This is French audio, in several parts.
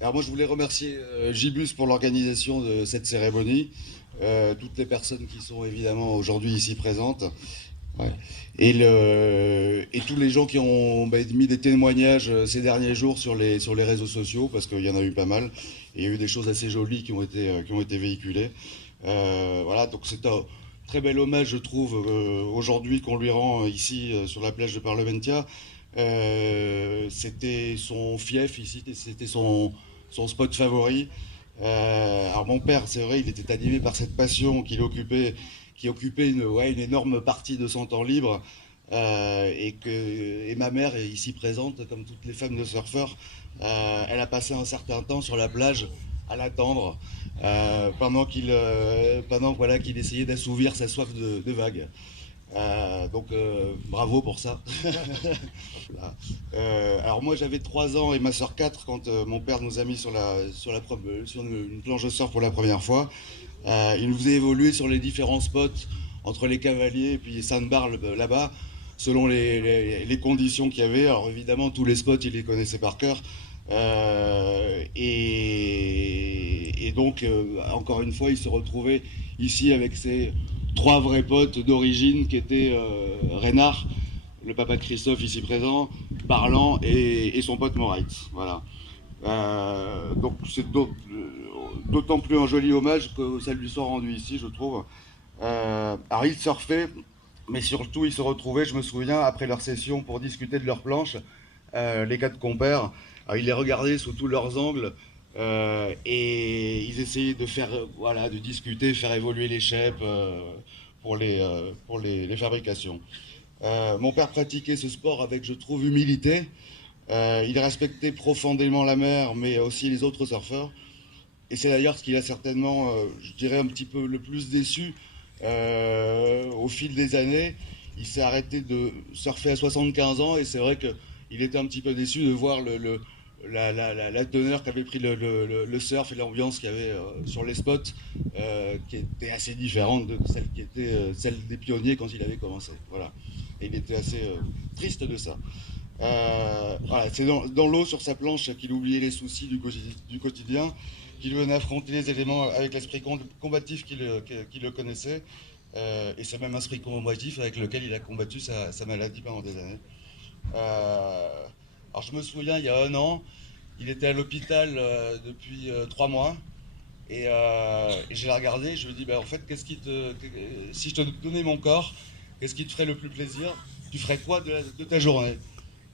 Alors moi je voulais remercier Gibus pour l'organisation de cette cérémonie, toutes les personnes qui sont évidemment aujourd'hui ici présentes, ouais. Et tous les gens qui ont mis des témoignages ces derniers jours sur les réseaux sociaux, parce qu'il y en a eu pas mal, et il y a eu des choses assez jolies qui ont été véhiculées. Voilà, donc c'est un très bel hommage, je trouve, aujourd'hui qu'on lui rend ici sur la plage de Parlementia. C'était son fief ici, c'était son spot favori. Alors mon père, c'est vrai, il était animé par cette passion qui occupait une énorme partie de son temps libre. Et ma mère est ici présente, comme toutes les femmes de surfeurs, elle a passé un certain temps sur la plage à l'attendre pendant voilà, qu'il essayait d'assouvir sa soif de vagues. Donc bravo pour ça. Alors moi j'avais 3 ans et ma soeur 4 quand mon père nous a mis sur une planche de surf pour la première fois. Il nous faisait évoluer sur les différents spots entre les Cavaliers et puis Sandbar là-bas, selon les conditions qu'il y avait. Alors évidemment tous les spots il les connaissait par cœur. Et donc encore une fois il se retrouvait ici avec ses 3 vrais potes d'origine qui étaient Reynard, le papa de Christophe ici présent, Barlan et son pote Moritz. Voilà. Donc c'est d'autant plus un joli hommage que ça lui soit rendu ici, je trouve. Alors il surfait, mais surtout ils se retrouvaient, je me souviens, après leur session pour discuter de leurs planches, les 4 compères. Alors, ils les regardaient sous tous leurs angles. Et ils essayaient de faire, voilà, de discuter, faire évoluer les shapes pour les fabrications. Mon père pratiquait ce sport avec, je trouve, humilité. Il respectait profondément la mer, mais aussi les autres surfeurs. Et c'est d'ailleurs ce qui a certainement, je dirais, un petit peu le plus déçu au fil des années. Il s'est arrêté de surfer à 75 ans et c'est vrai qu'il était un petit peu déçu de voir la teneur qu'avait pris le surf et l'ambiance qu'il y avait sur les spots, qui était assez différente de celle qui était celle des pionniers quand il avait commencé. Voilà. Et il était assez triste de ça. Voilà, c'est dans l'eau sur sa planche qu'il oubliait les soucis du quotidien, qu'il venait affronter les éléments avec l'esprit combatif qu'il le connaissait, et ce même esprit combatif avec lequel il a combattu sa maladie pendant des années. Alors je me souviens, il y a 1 an, il était à l'hôpital depuis 3 mois. Et j'ai regardé, je lui ai dit, bah, en fait, si je te donnais mon corps, qu'est-ce qui te ferait le plus plaisir? Tu ferais quoi de ta journée?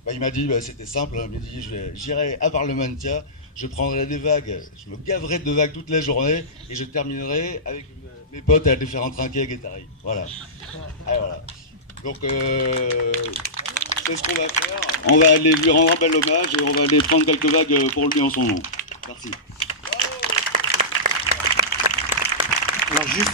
Bah, il m'a dit, bah, c'était simple, hein. Il m'a dit, j'irai à Parlementia, je prendrai des vagues, je me gaverai de vagues toute la journée, et je terminerai avec mes potes à aller faire un trinquet à Guétari. Voilà. Ah, voilà. Donc, c'est ce qu'on va faire. On va aller lui rendre un bel hommage et on va aller prendre quelques vagues pour lui en son nom. Merci. Alors juste